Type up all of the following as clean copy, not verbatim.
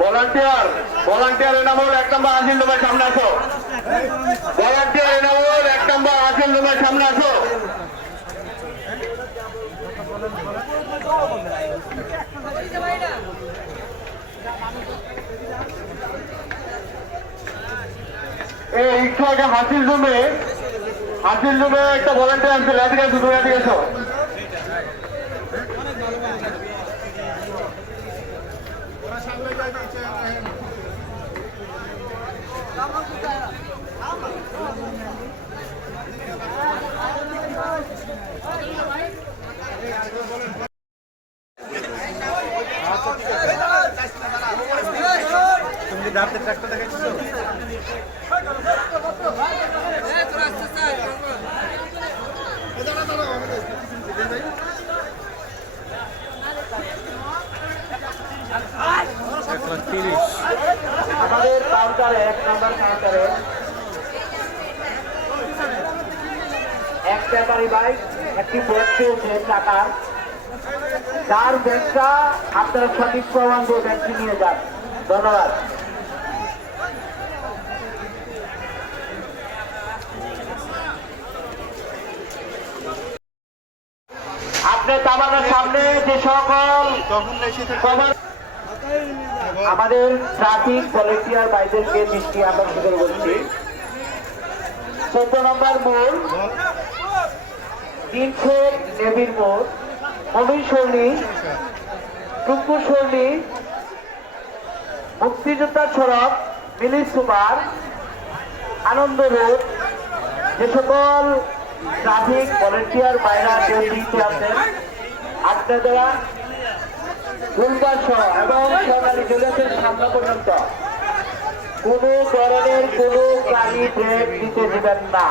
Volunteer volunteer Enamul 1 নম্বর আসিল তোমার সামনে আসো। ভলান্টিয়ার এনামুল 1 নম্বর আসিল তোমার সামনে আসো। এই একটু আগে হাসিল জমে একটা ভলান্টিয়ার আছে, এদিকে আসো, তুমি এদিকে আসো। তুমি রাতে ট্রাক্টর দেখাচ্ছো? আমাদের কাউন্টারে 1 নম্বর কাউন্টারে এক ব্যাপারী বাইক একটি ব্যাগ পেয়েছে টাকার, যার ব্যাগটা আপনারা সঠিক প্রমাণ দিয়ে ব্যাগটি নিয়ে যান। ধন্যবাদ। আপনি তামানের সামনে যে সকল আমাদের ট্রাফিক ভলেন্টিয়ার ভাইদেরকে দৃষ্টি আকর্ষণ করে বলছি, 14 নম্বর মোড়, 300 নেভির মোড়, মমিনসরণী, টুকুসরণী, মুক্তিযোদ্ধা সড়ক, মিলিশ সুপার, আনন্দ রোড, যে সকল ট্রাফিক ভলেন্টিয়ার ভাইরা ডিউটিতে আছেন, আপনারা ফুলবাস এবং সরকারি জেলাদের সামনে পর্যন্ত কোনো ধরনের কোনো গাড়ি ব্রেক দিতে দেবেন না।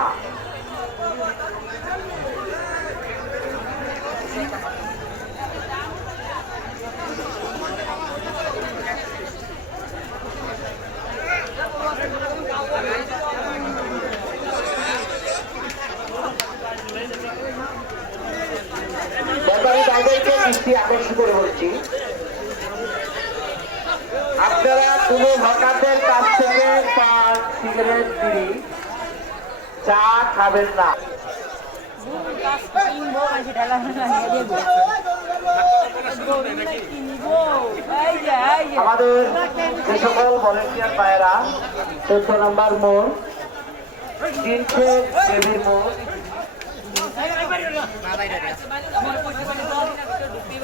ব্যাপারী ভাইদেরকে দৃষ্টি আকর্ষণ করে বলছি, আপনারা কোনো হকারদের কাছ থেকে পান, সিগারেট, বিড়ি, চা খাবেন না। আমাদের যে সকল ভলেন্টিয়ার ভাইয়েরা 14 নম্বর মোড়, 300 দেবীর মোড়,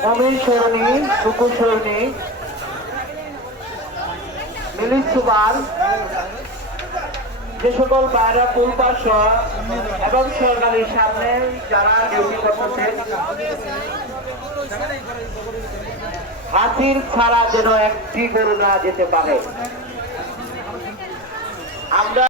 মমিনসরণী, টুকুসরণী, মিলিশ সুপার, যে সকল বাইরা ফুলবাস এবং সরকারি সামনে যারা ডিউটি করতেছেন, হাসির ছাড়া যেন একটি গরু না যেতে পারে। আমরা